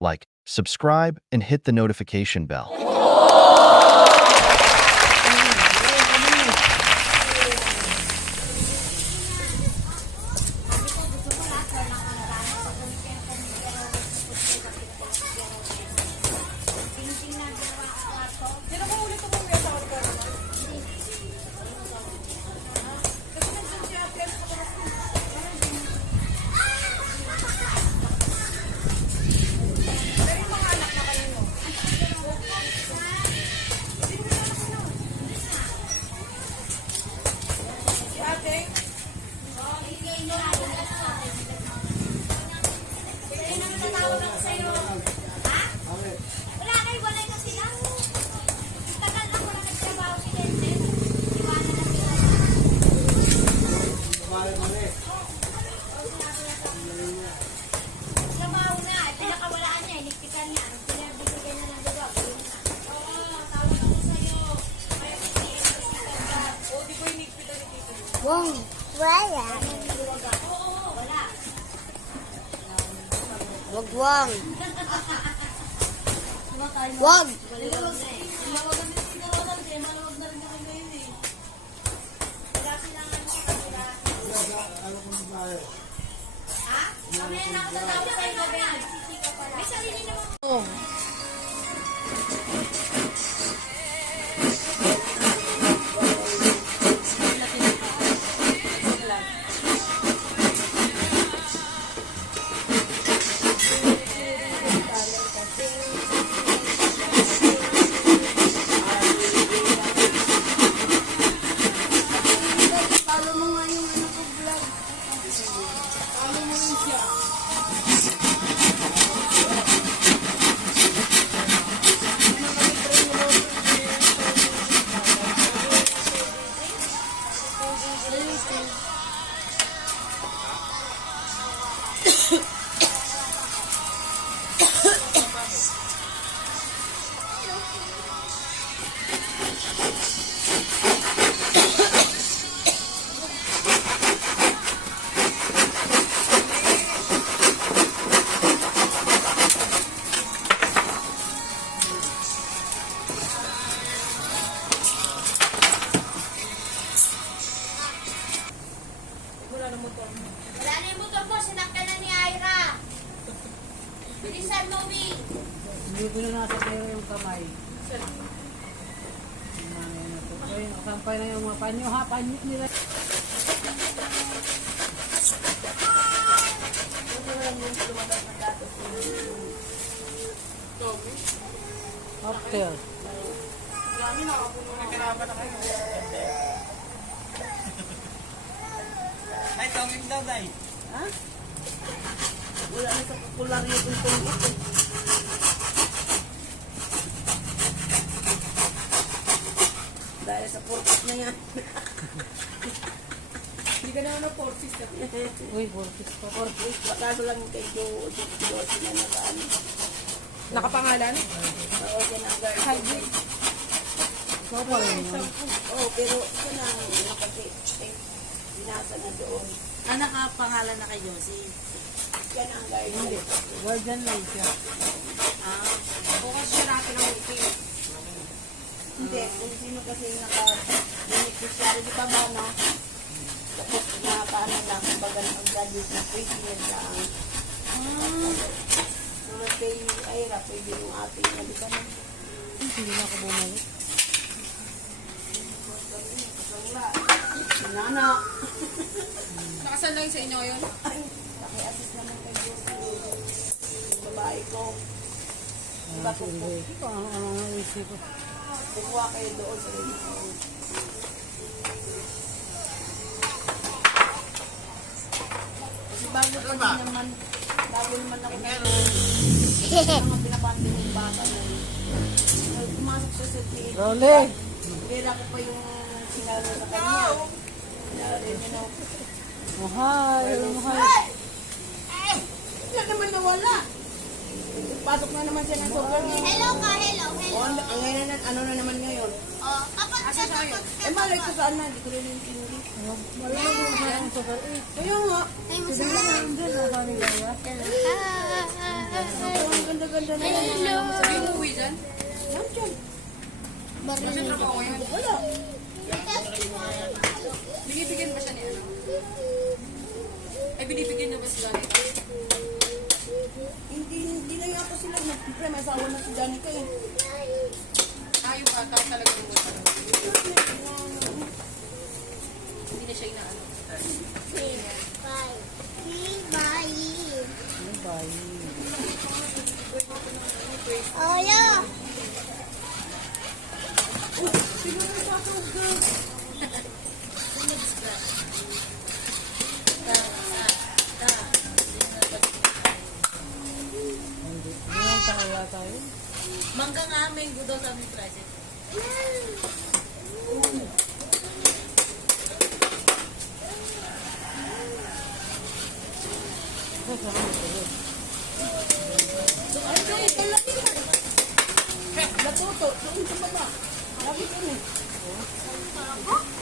like, subscribe, and hit the notification bell. Wow, wala. Wag. Wag. Oh. Wala na yung motor mo, sinakyan na ni Ira. Bilisan mo, Mi. Hindi ko na nasa pera yung kamay. Ayun, nakasampay na yung mga panyo ha, panyo nila. Cocktail. Ay, tawagin daw, Day. Ha? Wala na sa popularyo kung ito. Dahil sa portis na yan. Hindi ka naman na portis ka. Uy, portis pa. Portis, bakalo lang kay Joe na nakaan. Nakapangalan? Oo, yan ang guard. Hybrid. Ikaw pa rin yun. Oo, pero ito na, nakati. Binasa na doon. Nakapangalan na kay Josie. Yan ang guard. Hindi. Guardian lang siya. Bukas siya natin ang meeting. Hindi, kung sino kasi naka-beneficiary, di ba ba, no? Tapos na paano lang, kumbaga ang gadget na pwede yan lang. Sunod kay Ira, pwede yung ating na, di ba na? Hindi na ako bumalik. Nana. Nakasan lang sa inyo ngayon? Ay, naki-assist naman kay Josie. Yung babae ko. Diba po po? Ito, ano nga isip ko. Kukuha kayo doon sa rin. Kasi bago pa din naman, bago naman ako na mga pinapante ng bata na yun. Pumasok siya sa tiin. Rolly! Kaya ko pa yung sinalo sa kanya. Sinalo rin yun ako. Mahal! Mahal! Wala naman nawala. Pasok na naman siya ng sobrang. Hello ka, hello. O, ang ngayon na, ano na naman ngayon? Oh, kapag Asa siya ngayon? Eh, malay ko saan na, hindi ko rin yung tinuli. Wala mo siya ang sukal. Kaya nga, ay mo sa Hindi na kami gaya. ang ganda-ganda Baril. Wala. Binibigyan ba siya ni ano? Ay, binibigyan na ba sila nito? Hindi na yata sila. Siyempre, may asawa na si Danica eh. Yung bata talaga yung wala. Hindi na siya inaano. Oh, yeah. Mangga nga, mango daw sa aming present. Natuto. Doon sa baba. Lagi ko eh.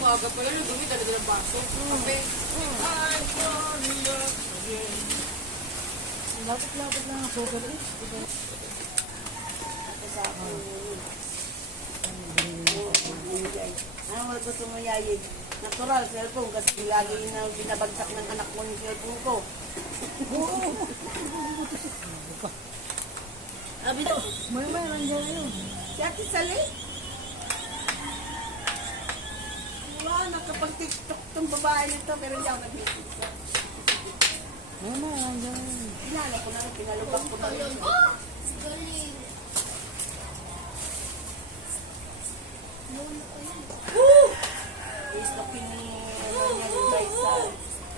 Umaga pala, yung dumi talaga ng baso. Kape. Lapit-lapit lang ang sugar eh. Ano gusto mo yayig? Natural, cellphone. Kasi lagi na binabagsak ng anak mo yung cellphone ko. Sabi to, may nandiyan ngayon. Si Ate Sally? Wala, nakapag-tiktok tong babae nito, pero hindi ako nag-tiktok. May nandiyan ngayon. Pinala ko na, pinalubak ko na rin. Galing. Facebook ni Raisa.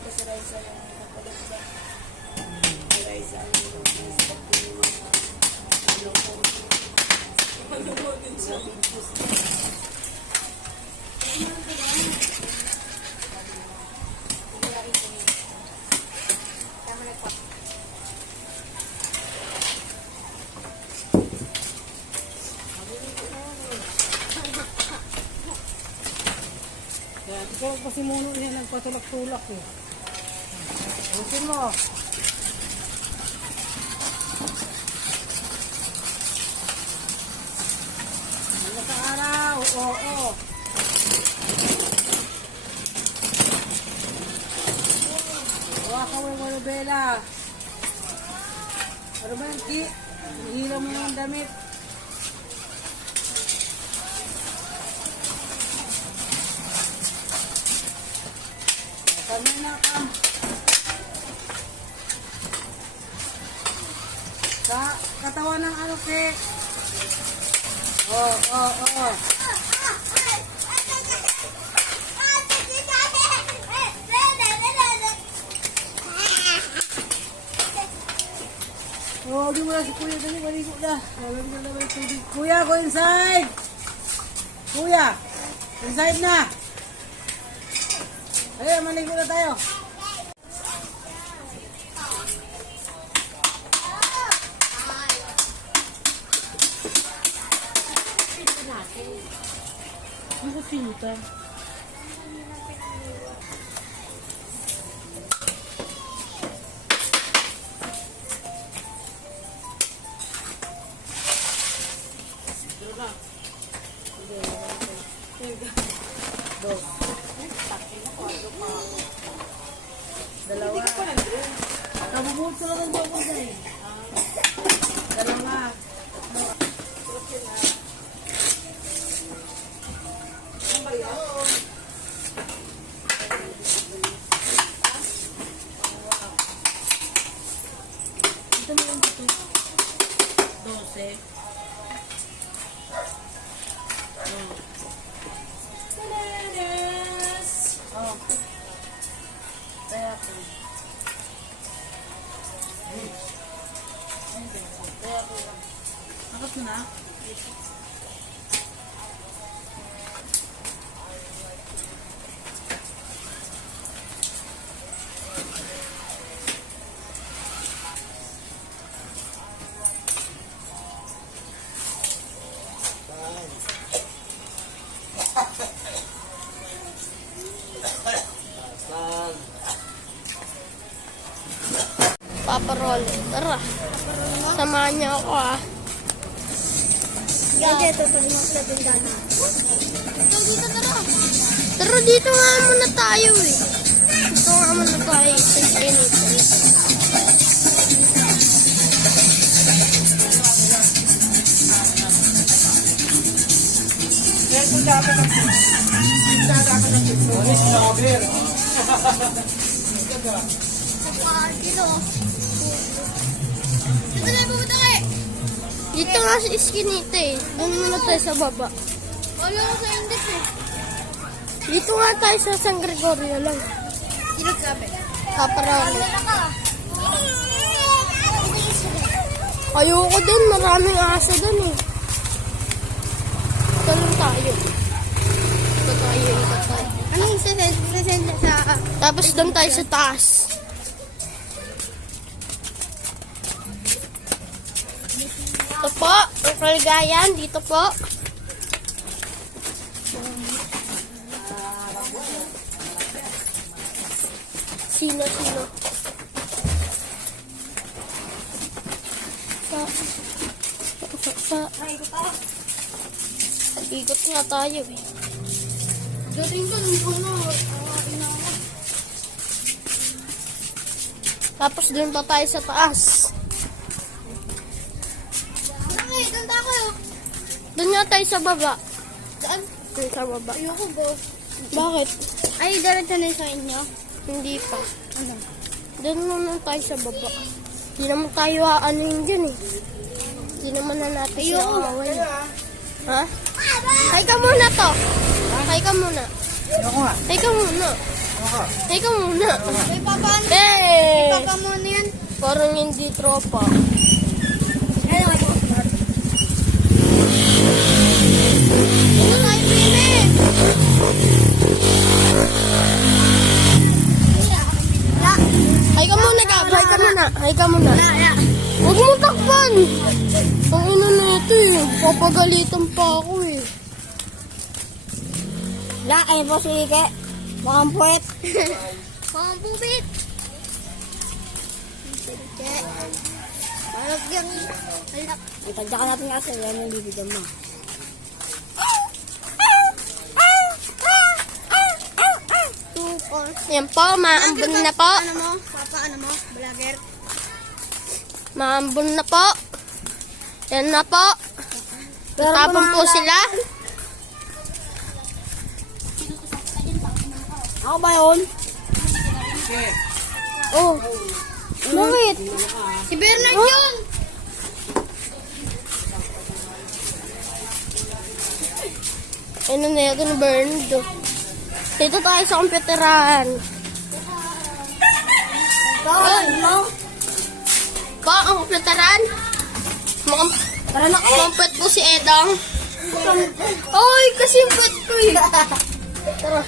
Kasi Raisa yung kapalit ba? Si Raisa yung Facebook ni Ikaw kasi muno niya nagpatulak-tulak eh. Usin mo. Ano sa araw? Oo. Waka mo yung malubela. Ano ba yung ki? Hihila mo yung damit. Kami na kam. Sa katawan ng ano ke. Oh. Oh, di mo na si Kuya dali, maligo na. Lalagyan na naman yung tubig. Kuya, go inside! Kuya, inside na! Ayun, maligo na tayo. Ano pinta? Dalawa. Kabubuot ko lang ang joke ko dahil. Dalawa. Ito mo yung dito. 12. Oh. Kaya ko. Kaya ko. Angkat mo na? Papa Roll. Tara. Samahan niya ako ah. Hindi, tutuloy mo sa bintana. Dito, tara. Pero dito nga muna tayo eh. Dito nga muna tayo sa generator. Dito. Dito na pupunta kayo. Dito nga sa iskinita eh. Doon muna tayo sa baba. Wala ko sa index eh. Dito nga tayo sa San Gregorio lang. Sino sabi? Kaparami. Wala ka. Ayoko din. Maraming aso doon eh. Ito lang tayo. Ito tayo. Ano yung sasend sa... Tapos doon tayo sa taas. Ito po. Ang kaligayan. Dito po. Sino? Ikot nga tayo eh. Dating ko, Tapos doon pa tayo sa taas. Okay, ganda kayo. Doon nga tayo sa baba. Saan? Doon sa baba. Ayoko go. Bakit? Ay, diretso na sa inyo. Hindi pa. Ano? Doon muna tayo sa baba. Hindi naman tayo aanin dyan eh. Hindi naman na natin sila kawawin. Ha? Hay ka muna to. Hay ka muna. Hay ka muna. Hay ka muna. Ay, papaano? Hey! Papa mo na yan. Parang hindi tropa. Ay, ako. Ito tayo, baby. Hay ka muna, Gab. Hay ka muna. Hay ka muna. Huwag mo takpan. Ang ina na ito eh. Papagalitan pa ako eh. La, ay po si Ike. Mukhang puwet. Mukhang pubit. Ike. Parang yung... Alak. Itadya ka natin kasi. Yan yung bibigyan mo. Yan po, maambon na po. Ano mo? Papa, ano mo? Vlogger. Maambon na po. Yan na po. Tapon po sila. Ako ba yun? Oh. Bakit? Si Bernard yun! Ano na yung burned. Dito tayo sa computeran. Pa, ang computeran? Mampet po si Edang. Ay, kasi yung pet ko eh. Tara.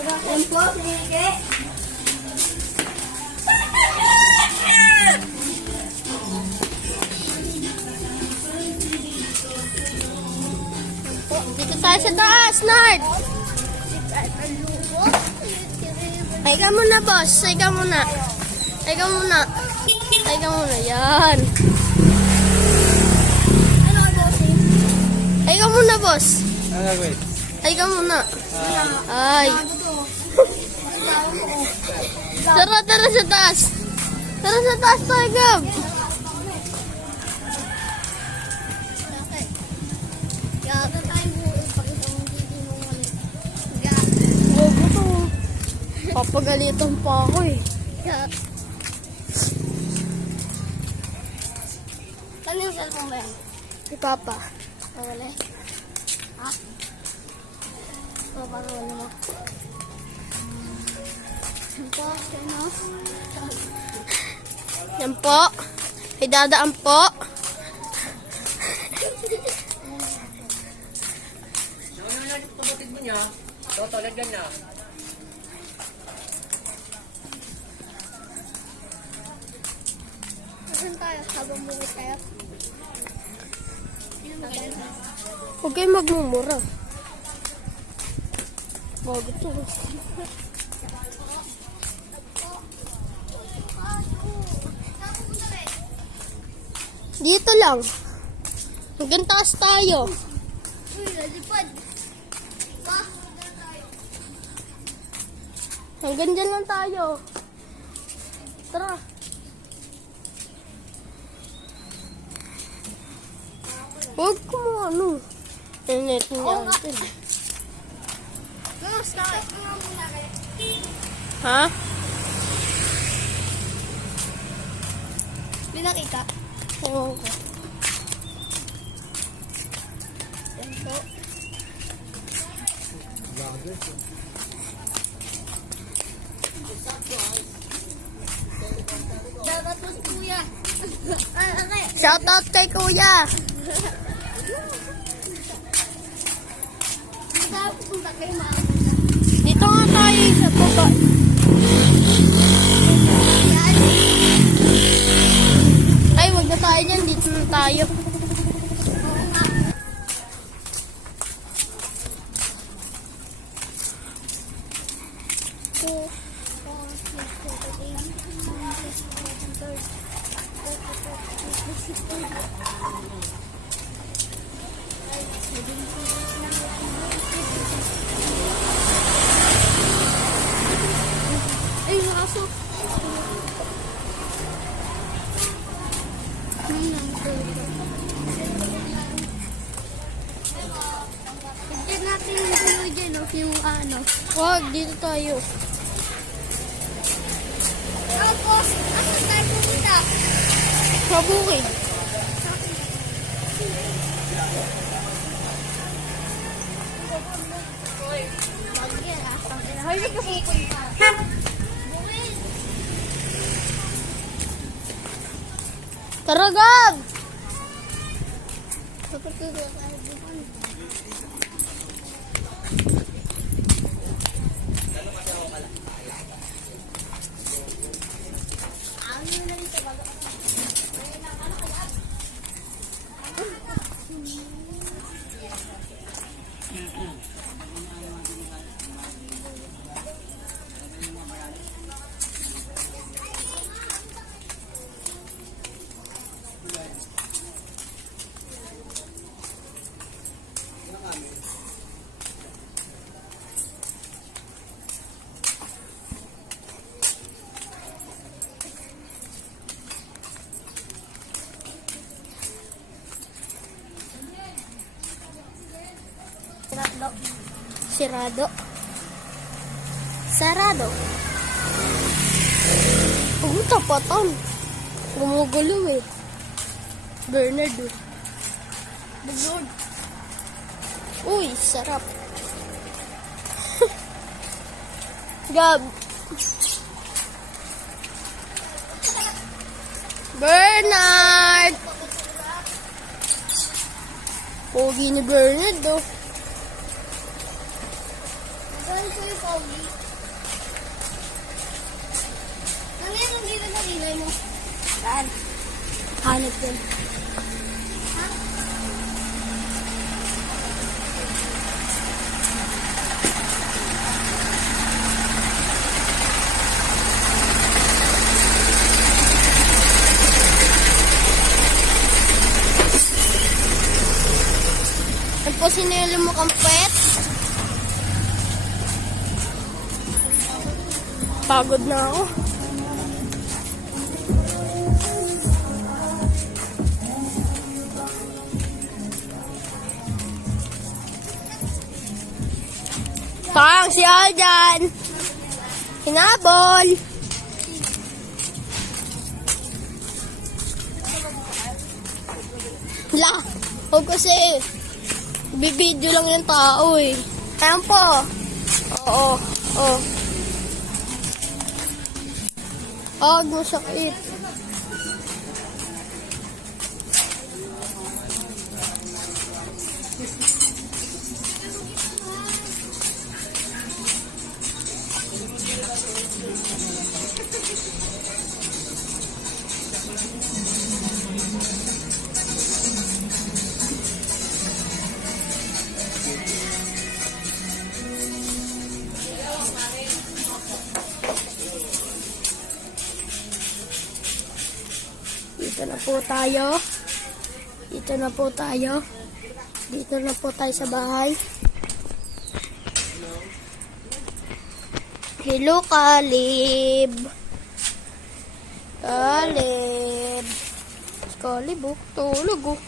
Yan po, si Ike. Dito tayo sa taas, Nard. Ay ka muna, boss. Ay ka muna. Ay ka muna. Ay ka muna. Yan. Ano ka, bossing? Ay ka muna, boss. Ano gagawin? Ay ka muna. Ay. Tara sa taas. Tara sa taas tayo, Gab. Gaga tayo buhay. Pakita mo dito mo ulit. Bobo to. Papagalitan pa ako eh. Ano yung cellphone ba yan? Si Papa. Wala eh. Ha? O, parang wala mo. Ito, ano? Yan po. Ay dadaan po. Ano na yung kapatid mo niya? Toto, lagyan na. Saan tayo? Habang buhay tayo? Huwag kayo magmumura. Bago to. Dito lang. Hanggang taas tayo. Uy, lalipad. Pa. Hanggang dyan lang tayo. Tara. Huwag ko mo ano. Internet niya. Mas, nakit ko nga muna kayo. Ha? May nakita? Oo. Ito. Dapat mo si kuya. Okay. Shout out kay kuya. Dapat pupunta kayo mga Dito nga tayo sa baba. yan. Ay, wag na tayo dyan. Dito na tayo. Ay, yung aso. Tignan natin yung dulo dyan, oh, yung ano. Wag, dito tayo. Tapos, asan tayo pupunta? Sa bukid. Hoy, ka pupunta. Tara, Gab! Sirado. Sarado. Oh, tapatan. Gumugulo eh. Bernard eh. Bernard. Uy, sarap. Gab. Bernard! Pogi ni Bernard oh. Saan ko yung pogi? Nangyay nung dito sa rilay mo. Saan? Hanap din. Ano po sinilo mo kang pet? Pagod na ako. Tang, si Aljan. Hinabol. La, huwag kasi. Bibidyo lang yung tao eh. Ayan po. Oo, oo. Huwag mo sakit. Dito na po tayo. Dito na po tayo. Dito na po tayo sa bahay. Hello, Kalib. Kalib. Kalib, oh. Tulog, oh.